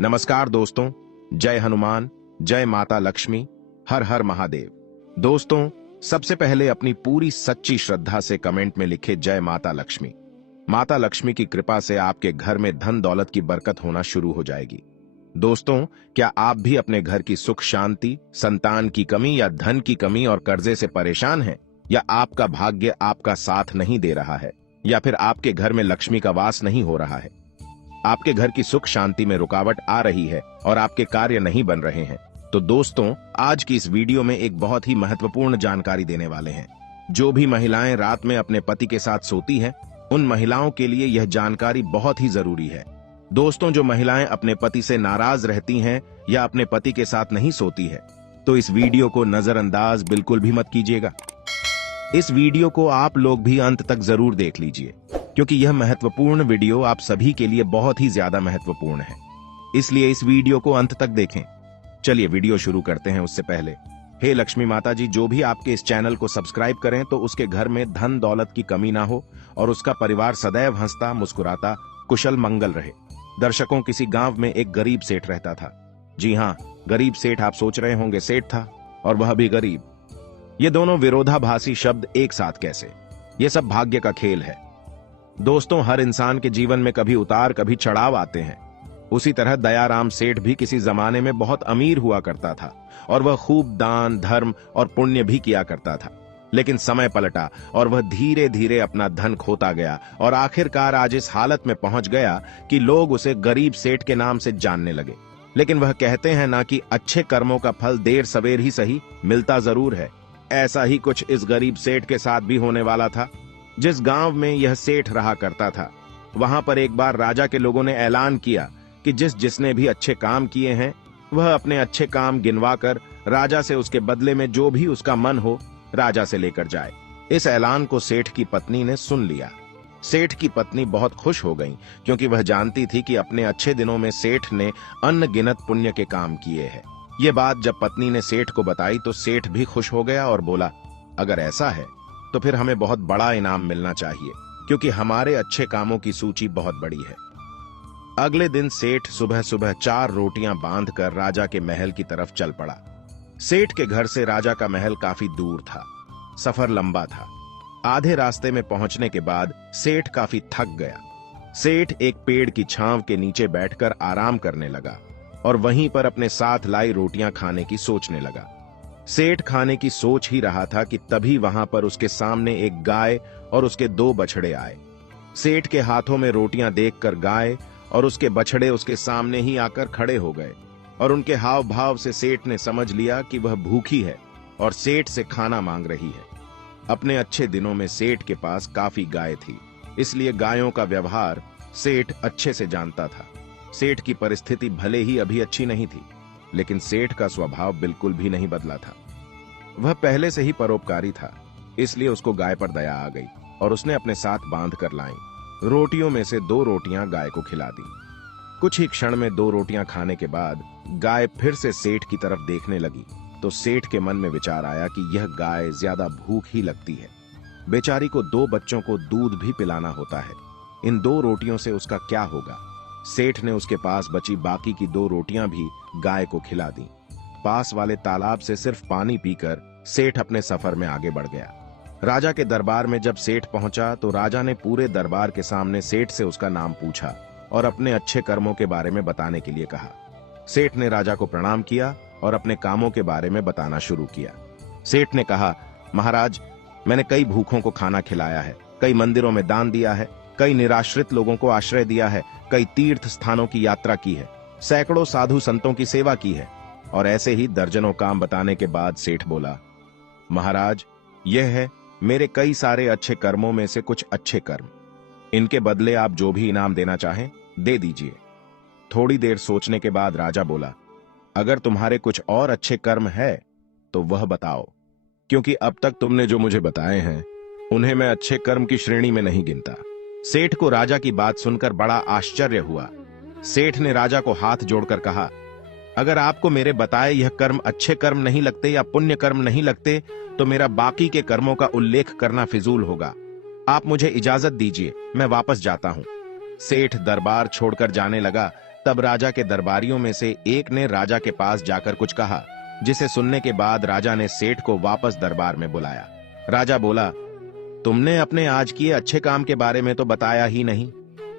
नमस्कार दोस्तों, जय हनुमान, जय माता लक्ष्मी, हर हर महादेव। दोस्तों, सबसे पहले अपनी पूरी सच्ची श्रद्धा से कमेंट में लिखे जय माता लक्ष्मी। माता लक्ष्मी की कृपा से आपके घर में धन दौलत की बरकत होना शुरू हो जाएगी। दोस्तों, क्या आप भी अपने घर की सुख शांति, संतान की कमी या धन की कमी और कर्जे से परेशान हैं? या आपका भाग्य आपका साथ नहीं दे रहा है, या फिर आपके घर में लक्ष्मी का वास नहीं हो रहा है, आपके घर की सुख शांति में रुकावट आ रही है और आपके कार्य नहीं बन रहे हैं? तो दोस्तों, आज की इस वीडियो में एक बहुत ही महत्वपूर्ण जानकारी देने वाले हैं। जो भी महिलाएं रात में अपने पति के साथ सोती हैं, उन महिलाओं के लिए यह जानकारी बहुत ही जरूरी है। दोस्तों, जो महिलाएं अपने पति से नाराज रहती हैं या अपने पति के साथ नहीं सोती है, तो इस वीडियो को नजरअंदाज बिल्कुल भी मत कीजिएगा। इस वीडियो को आप लोग भी अंत तक जरूर देख लीजिए, क्योंकि यह महत्वपूर्ण वीडियो आप सभी के लिए बहुत ही ज्यादा महत्वपूर्ण है। इसलिए इस वीडियो को अंत तक देखें। चलिए वीडियो शुरू करते हैं। उससे पहले, हे लक्ष्मी माता जी, जो भी आपके इस चैनल को सब्सक्राइब करें तो उसके घर में धन दौलत की कमी ना हो और उसका परिवार सदैव हंसता मुस्कुराता कुशल मंगल रहे। दर्शकों, किसी गांव में एक गरीब सेठ रहता था। जी हाँ, गरीब सेठ। आप सोच रहे होंगे, सेठ था और वह भी गरीब। ये दोनों विरोधाभासी शब्द एक साथ कैसे? ये सब भाग्य का खेल है। दोस्तों, हर इंसान के जीवन में कभी उतार कभी चढ़ाव आते हैं। उसी तरह दयाराम सेठ भी किसी जमाने में बहुत अमीर हुआ करता था और वह खूब दान धर्म और पुण्य भी किया करता था। लेकिन समय पलटा और वह धीरे धीरे अपना धन खोता गया और आखिरकार आज इस हालत में पहुंच गया कि लोग उसे गरीब सेठ के नाम से जानने लगे। लेकिन वह कहते हैं ना कि अच्छे कर्मों का फल देर सवेर ही सही, मिलता जरूर है। ऐसा ही कुछ इस गरीब सेठ के साथ भी होने वाला था। जिस गांव में यह सेठ रहा करता था, वहां पर एक बार राजा के लोगों ने ऐलान किया कि जिसने भी अच्छे काम किए हैं, वह अपने अच्छे काम गिनवाकर राजा से उसके बदले में जो भी उसका मन हो राजा से लेकर जाए। इस ऐलान को सेठ की पत्नी ने सुन लिया। सेठ की पत्नी बहुत खुश हो गई, क्योंकि वह जानती थी कि अपने अच्छे दिनों में सेठ ने अनगिनत पुण्य के काम किए हैं। ये बात जब पत्नी ने सेठ को बताई तो सेठ भी खुश हो गया और बोला, अगर ऐसा है तो फिर हमें बहुत बड़ा इनाम मिलना चाहिए, क्योंकि हमारे अच्छे कामों की सूची बहुत बड़ी है। अगले दिन सेठ सुबह सुबह 4 रोटियां बांधकर राजा के महल की तरफ चल पड़ा। सेठ के घर से राजा का महल काफी दूर था। सफर लंबा था। आधे रास्ते में पहुंचने के बाद सेठ काफी थक गया। सेठ एक पेड़ की छांव के नीचे बैठकर आराम करने लगा और वहीं पर अपने साथ लाई रोटियां खाने की सोचने लगा। सेठ खाने की सोच ही रहा था कि तभी वहां पर उसके सामने एक गाय और उसके 2 बछड़े आए। सेठ के हाथों में रोटियां देखकर गाय और उसके बछड़े उसके सामने ही आकर खड़े हो गए और उनके हाव भाव से सेठ ने समझ लिया कि वह भूखी है और सेठ से खाना मांग रही है। अपने अच्छे दिनों में सेठ के पास काफी गाय थी, इसलिए गायों का व्यवहार सेठ अच्छे से जानता था। सेठ की परिस्थिति भले ही अभी अच्छी नहीं थी, लेकिन सेठ का स्वभाव बिल्कुल भी नहीं बदला था। वह पहले से ही परोपकारी था, इसलिए उसको गाय पर दया आ गई और उसने अपने साथ बांध कर लाई। रोटियों में से 2 रोटियां गाय को खिला दी। कुछ ही क्षण में 2 रोटियां खाने के बाद गाय फिर से सेठ की तरफ देखने लगी तो सेठ के मन में विचार आया कि यह गाय ज्यादा भूख ही लगती है। बेचारी को 2 बच्चों को दूध भी पिलाना होता है। इन 2 रोटियों से उसका क्या होगा? सेठ ने उसके पास बची बाकी की 2 रोटियां भी गाय को खिला दी। पास वाले तालाब से सिर्फ पानी पीकर सेठ अपने सफर में आगे बढ़ गया। राजा के दरबार में जब सेठ पहुंचा तो राजा ने पूरे दरबार के सामने सेठ से उसका नाम पूछा और अपने अच्छे कर्मों के बारे में बताने के लिए कहा। सेठ ने राजा को प्रणाम किया और अपने कामों के बारे में बताना शुरू किया। सेठ ने कहा, महाराज, मैंने कई भूखों को खाना खिलाया है, कई मंदिरों में दान दिया है, कई निराश्रित लोगों को आश्रय दिया है, कई तीर्थ स्थानों की यात्रा की है, सैकड़ों साधु संतों की सेवा की है। और ऐसे ही दर्जनों काम बताने के बाद सेठ बोला, महाराज, यह है मेरे कई सारे अच्छे कर्मों में से कुछ अच्छे कर्म। इनके बदले आप जो भी इनाम देना चाहें दे दीजिए। थोड़ी देर सोचने के बाद राजा बोला, अगर तुम्हारे कुछ और अच्छे कर्म है तो वह बताओ, क्योंकि अब तक तुमने जो मुझे बताए हैं उन्हें मैं अच्छे कर्म की श्रेणी में नहीं गिनता। सेठ को राजा की बात सुनकर बड़ा आश्चर्य हुआ। सेठ ने राजा को हाथ जोड़कर कहा, अगर आपको मेरे बताए यह कर्म अच्छे कर्म नहीं लगते या पुण्य कर्म नहीं लगते तो मेरा बाकी के कर्मों का उल्लेख करना फिजूल होगा। आप मुझे इजाजत दीजिए, मैं वापस जाता हूं। सेठ दरबार छोड़कर जाने लगा तब राजा के दरबारियों में से एक ने राजा के पास जाकर कुछ कहा, जिसे सुनने के बाद राजा ने सेठ को वापस दरबार में बुलाया। राजा बोला, तुमने अपने आज किए अच्छे काम के बारे में तो बताया ही नहीं।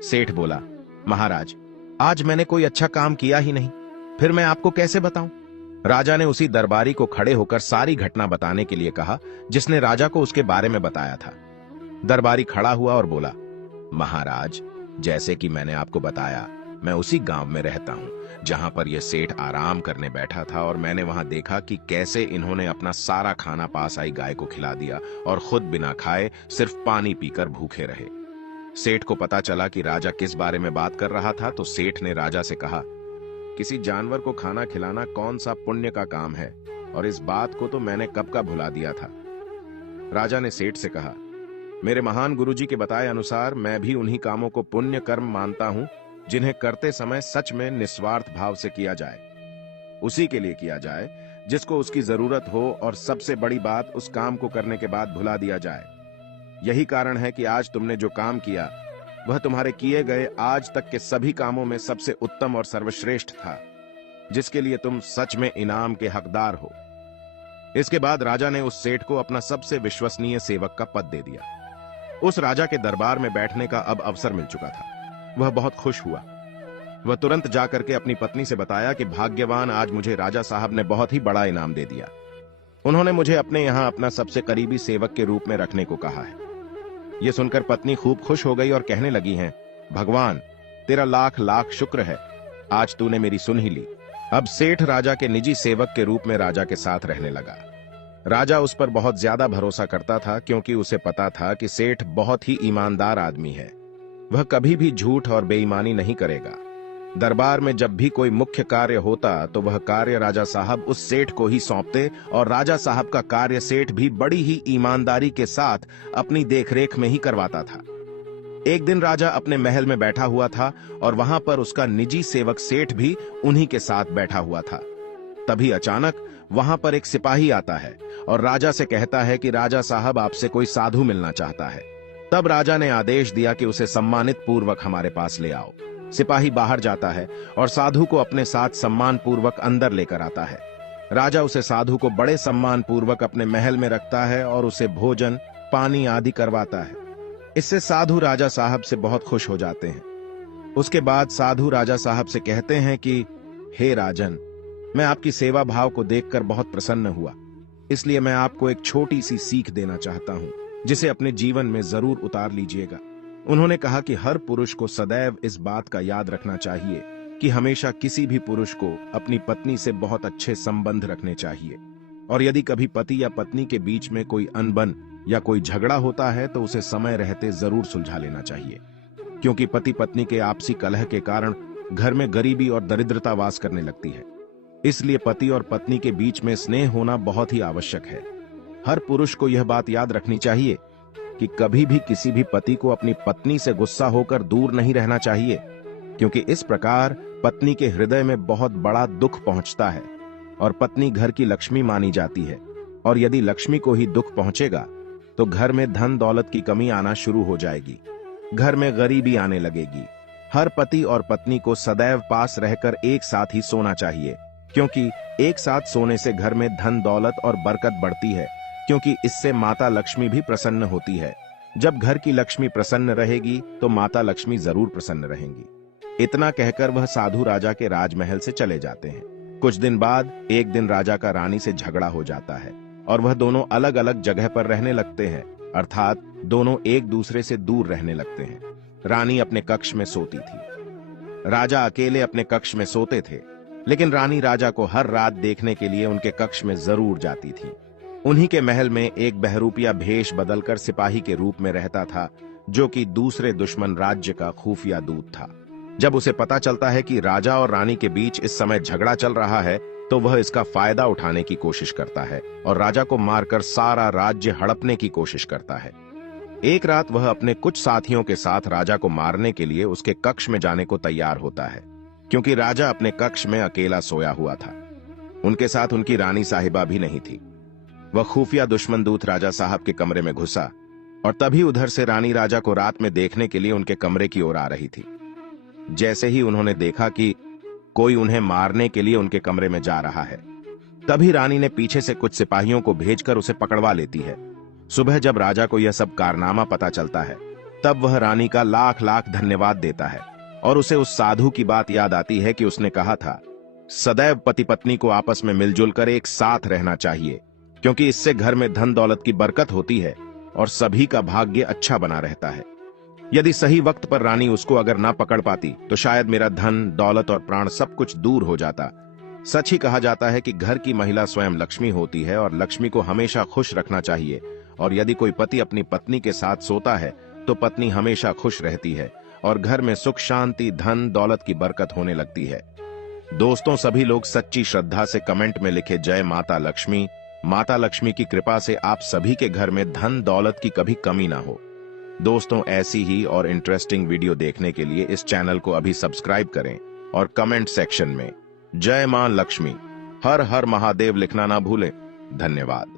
सेठ बोला, महाराज, आज मैंने कोई अच्छा काम किया ही नहीं, फिर मैं आपको कैसे बताऊं? राजा ने उसी दरबारी को खड़े होकर सारी घटना बताने के लिए कहा जिसने राजा को उसके बारे में बताया था। दरबारी खड़ा हुआ और बोला, महाराज, जैसे कि मैंने आपको बताया, मैं उसी गांव में रहता हूं जहां पर यह सेठ आराम करने बैठा था, और मैंने वहां देखा कि कैसे इन्होंने अपना सारा खाना पास आई गाय को खिला दिया और खुद बिना खाए सिर्फ पानी पीकर भूखे रहे। सेठ को पता चला कि राजा किस बारे में बात कर रहा था, तो सेठ ने राजा से कहा, किसी जानवर को खाना खिलाना कौन सा पुण्य का काम है, और इस बात को तो मैंने कब का भुला दिया था। राजा ने सेठ से कहा, मेरे महान गुरुजी के बताए अनुसार मैं भी उन्हीं कामों को पुण्य कर्म मानता हूं जिन्हें करते समय सच में निस्वार्थ भाव से किया जाए, उसी के लिए किया जाए जिसको उसकी जरूरत हो, और सबसे बड़ी बात, उस काम को करने के बाद भुला दिया जाए। यही कारण है कि आज तुमने जो काम किया वह तुम्हारे किए गए आज तक के सभी कामों में सबसे उत्तम और सर्वश्रेष्ठ था, जिसके लिए तुम सच में इनाम के हकदार हो। इसके बाद राजा ने उस सेठ को अपना सबसे विश्वसनीय सेवक का पद दे दिया। उस राजा के दरबार में बैठने का अब अवसर मिल चुका था। वह बहुत खुश हुआ। वह तुरंत जाकर के अपनी पत्नी से बताया कि भाग्यवान, आज मुझे राजा साहब ने बहुत ही बड़ा इनाम दे दिया। उन्होंने मुझे अपने यहां अपना सबसे करीबी सेवक के रूप में रखने को कहा है। यह सुनकर पत्नी खूब खुश हो गई और कहने लगी हैं, भगवान, तेरा लाख लाख शुक्र है, आज तूने मेरी सुन ही ली। अब सेठ राजा के निजी सेवक के रूप में राजा के साथ रहने लगा। राजा उस पर बहुत ज्यादा भरोसा करता था, क्योंकि उसे पता था कि सेठ बहुत ही ईमानदार आदमी है। वह कभी भी झूठ और बेईमानी नहीं करेगा। दरबार में जब भी कोई मुख्य कार्य होता तो वह कार्य राजा साहब उस सेठ को ही सौंपते, और राजा साहब का कार्य सेठ भी बड़ी ही ईमानदारी के साथ अपनी देखरेख में ही करवाता था। एक दिन राजा अपने महल में बैठा हुआ था, और वहां पर उसका निजी सेवक सेठ भी उन्हीं के साथ बैठा हुआ था। तभी अचानक वहां पर एक सिपाही आता है और राजा से कहता है कि राजा साहब, आपसे कोई साधु मिलना चाहता है। तब राजा ने आदेश दिया कि उसे सम्मानित पूर्वक हमारे पास ले आओ। सिपाही बाहर जाता है और साधु को अपने साथ सम्मान पूर्वक अंदर लेकर आता है। राजा उसे साधु को बड़े सम्मान पूर्वक अपने महल में रखता है और उसे भोजन, पानी आदि करवाता है। इससे साधु राजा साहब से बहुत खुश हो जाते हैं। उसके बाद साधु राजा साहब से कहते हैं कि हे राजन, मैं आपकी सेवा भाव को देखकर बहुत प्रसन्न हुआ, इसलिए मैं आपको एक छोटी सी सीख देना चाहता हूं, जिसे अपने जीवन में जरूर उतार लीजिएगा। उन्होंने कहा कि हर पुरुष को सदैव इस बात का याद रखना चाहिए कि हमेशा किसी भी पुरुष को अपनी पत्नी से बहुत अच्छे संबंध रखने चाहिए, और यदि कभी पति या पत्नी के बीच में कोई अनबन या कोई झगड़ा होता है तो उसे समय रहते जरूर सुलझा लेना चाहिए, क्योंकि पति पत्नी के आपसी कलह के कारण घर में गरीबी और दरिद्रता वास करने लगती है। इसलिए पति और पत्नी के बीच में स्नेह होना बहुत ही आवश्यक है। हर पुरुष को यह बात याद रखनी चाहिए कि कभी भी किसी भी पति को अपनी पत्नी से गुस्सा होकर दूर नहीं रहना चाहिए, क्योंकि इस प्रकार पत्नी के हृदय में बहुत बड़ा दुख पहुंचता है, और पत्नी घर की लक्ष्मी मानी जाती है, और यदि लक्ष्मी को ही दुख पहुंचेगा तो घर में धन दौलत की कमी आना शुरू हो जाएगी, घर में गरीबी आने लगेगी। हर पति और पत्नी को सदैव पास रहकर एक साथ ही सोना चाहिए, क्योंकि एक साथ सोने से घर में धन दौलत और बरकत बढ़ती है, क्योंकि इससे माता लक्ष्मी भी प्रसन्न होती है। जब घर की लक्ष्मी प्रसन्न रहेगी तो माता लक्ष्मी जरूर प्रसन्न रहेंगी। इतना कहकर वह साधु राजा के राजमहल से चले जाते हैं। कुछ दिन बाद एक दिन राजा का रानी से झगड़ा हो जाता है और वह दोनों अलग अलग जगह पर रहने लगते हैं, अर्थात दोनों एक दूसरे से दूर रहने लगते हैं। रानी अपने कक्ष में सोती थी, राजा अकेले अपने कक्ष में सोते थे, लेकिन रानी राजा को हर रात देखने के लिए उनके कक्ष में जरूर जाती थी। उन्हीं के महल में एक बहरूपिया भेष बदलकर सिपाही के रूप में रहता था, जो कि दूसरे दुश्मन राज्य का खुफिया दूत था। जब उसे पता चलता है कि राजा और रानी के बीच इस समय झगड़ा चल रहा है, तो वह इसका फायदा उठाने की कोशिश करता है और राजा को मारकर सारा राज्य हड़पने की कोशिश करता है। एक रात वह अपने कुछ साथियों के साथ राजा को मारने के लिए उसके कक्ष में जाने को तैयार होता है, क्योंकि राजा अपने कक्ष में अकेला सोया हुआ था। उनके साथ उनकी रानी साहिबा भी नहीं थी। वह खुफिया दुश्मन दूत राजा साहब के कमरे में घुसा, और तभी उधर से रानी राजा को रात में देखने के लिए उनके कमरे की ओर आ रही थी। जैसे ही उन्होंने देखा कि कोई उन्हें मारने के लिए उनके कमरे में जा रहा है, तभी रानी ने पीछे से कुछ सिपाहियों को भेजकर उसे पकड़वा लेती है। सुबह जब राजा को यह सब कारनामा पता चलता है, तब वह रानी का लाख लाख धन्यवाद देता है और उसे उस साधु की बात याद आती है कि उसने कहा था, सदैव पति पत्नी को आपस में मिलजुल कर एक साथ रहना चाहिए, क्योंकि इससे घर में धन दौलत की बरकत होती है और सभी का भाग्य अच्छा बना रहता है। यदि सही वक्त पर रानी उसको अगर ना पकड़ पाती तो शायद मेरा धन दौलत और प्राण सब कुछ दूर हो जाता। सच ही कहा जाता है कि घर की महिला स्वयं लक्ष्मी होती है और लक्ष्मी को हमेशा खुश रखना चाहिए, और यदि कोई पति अपनी पत्नी के साथ सोता है तो पत्नी हमेशा खुश रहती है और घर में सुख शांति धन दौलत की बरकत होने लगती है। दोस्तों, सभी लोग सच्ची श्रद्धा से कमेंट में लिखे जय माता लक्ष्मी। माता लक्ष्मी की कृपा से आप सभी के घर में धन दौलत की कभी कमी ना हो। दोस्तों, ऐसी ही और इंटरेस्टिंग वीडियो देखने के लिए इस चैनल को अभी सब्सक्राइब करें और कमेंट सेक्शन में जय मां लक्ष्मी, हर हर महादेव लिखना ना भूलें। धन्यवाद।